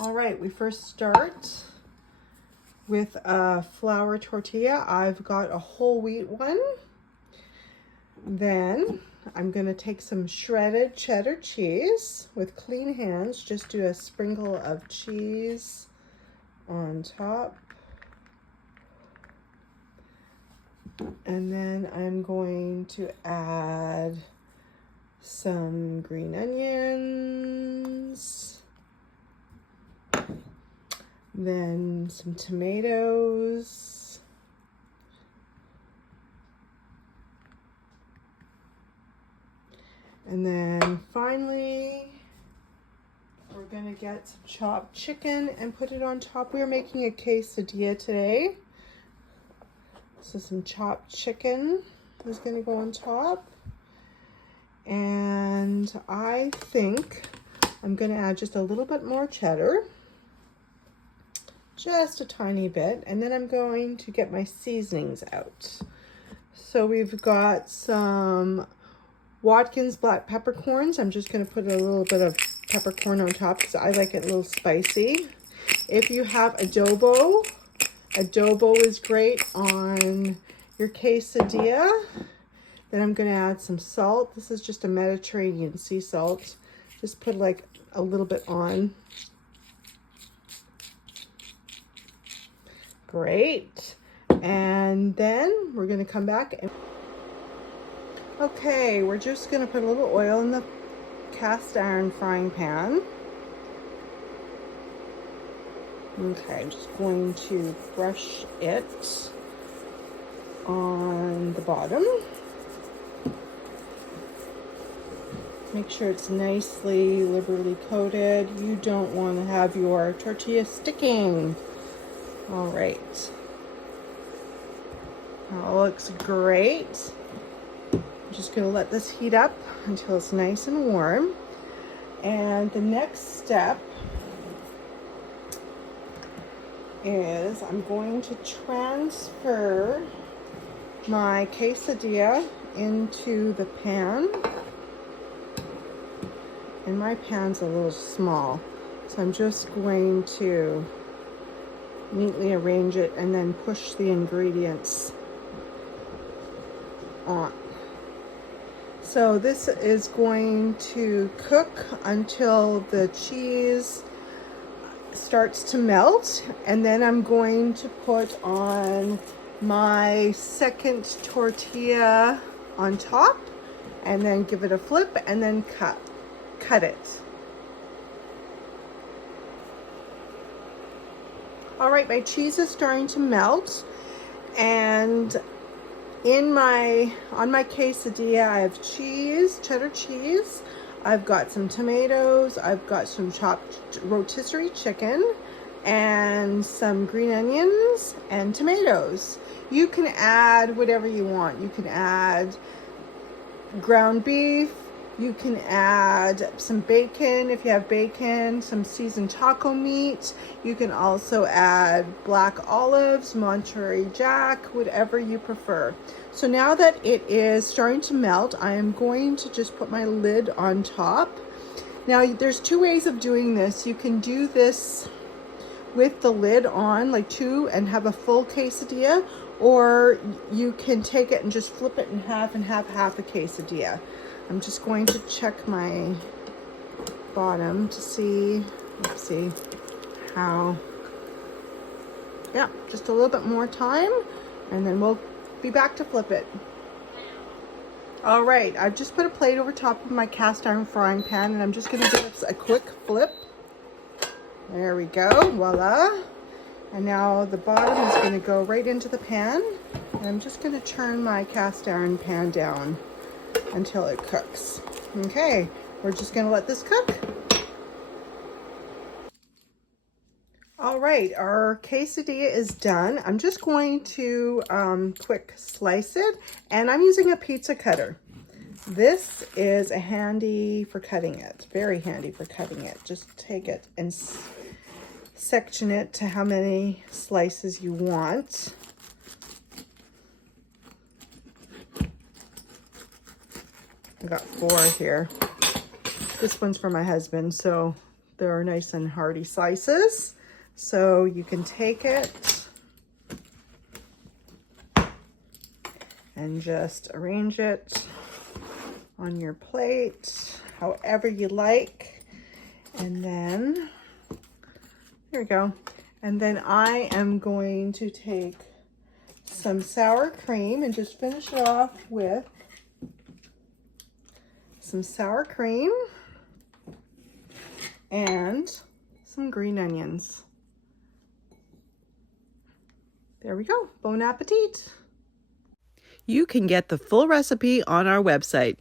All right, we first start with a flour tortilla. I've got a whole wheat one. Then I'm going to take some shredded cheddar cheese with clean hands. Just do a sprinkle of cheese on top. And then I'm going to add some green onions. Then some tomatoes. And then finally, we're gonna get some chopped chicken and put it on top. We're making a quesadilla today. So some chopped chicken is gonna go on top. And I think I'm gonna add just a little bit more cheddar. Just a tiny bit, and then I'm going to get my seasonings out. So we've got some Watkins black peppercorns. I'm just going to put a little bit of peppercorn on top because I like it a little spicy. If you have adobo is great on your quesadilla. Then I'm going to add some salt. This is just a Mediterranean sea salt. Just put like a little bit on. Great. And then we're going to come back and okay, we're just going to put a little oil in the cast iron frying pan. Okay, I'm just going to brush it on the bottom. Make sure it's nicely, liberally coated. You don't want to have your tortilla sticking. All right, that looks great. I'm just gonna let this heat up until it's nice and warm. And the next step is I'm going to transfer my quesadilla into the pan. And my pan's a little small, so I'm just going to neatly arrange it and then push the ingredients on. So this is going to cook until the cheese starts to melt, and then I'm going to put on my second tortilla on top and then give it a flip and then cut it. All right, my cheese is starting to melt, and on my quesadilla, I have cheese, cheddar cheese. I've got some tomatoes. I've got some chopped rotisserie chicken and some green onions and tomatoes. You can add whatever you want. You can add ground beef. You can add some bacon if you have bacon, some seasoned taco meat. You can also add black olives, Monterey Jack, whatever you prefer. So now that it is starting to melt, I am going to just put my lid on top. Now there's two ways of doing this. You can do this with the lid on, like two, and have a full quesadilla, or you can take it and just flip it in half and have half a quesadilla. I'm just going to check my bottom to see, let's see how, yeah, just a little bit more time, and then we'll be back to flip it. All right, I've just put a plate over top of my cast iron frying pan, and I'm just gonna give it a quick flip. There we go, voila. And now the bottom is gonna go right into the pan, and I'm just gonna turn my cast iron pan down until it cooks. Okay, we're just gonna let this cook. All right, our quesadilla is done. I'm just going to quick slice it, and I'm using a pizza cutter. This is a handy for cutting it, very handy for cutting it. Just take it and section it to how many slices you want. I got 4 here. This one's for my husband, so They're nice and hearty slices. So you can take it and just arrange it on your plate, however you like. And then, there we go. And then I am going to take some sour cream and just finish it off with some sour cream and some green onions. There we go. Bon appetit. You can get the full recipe on our website.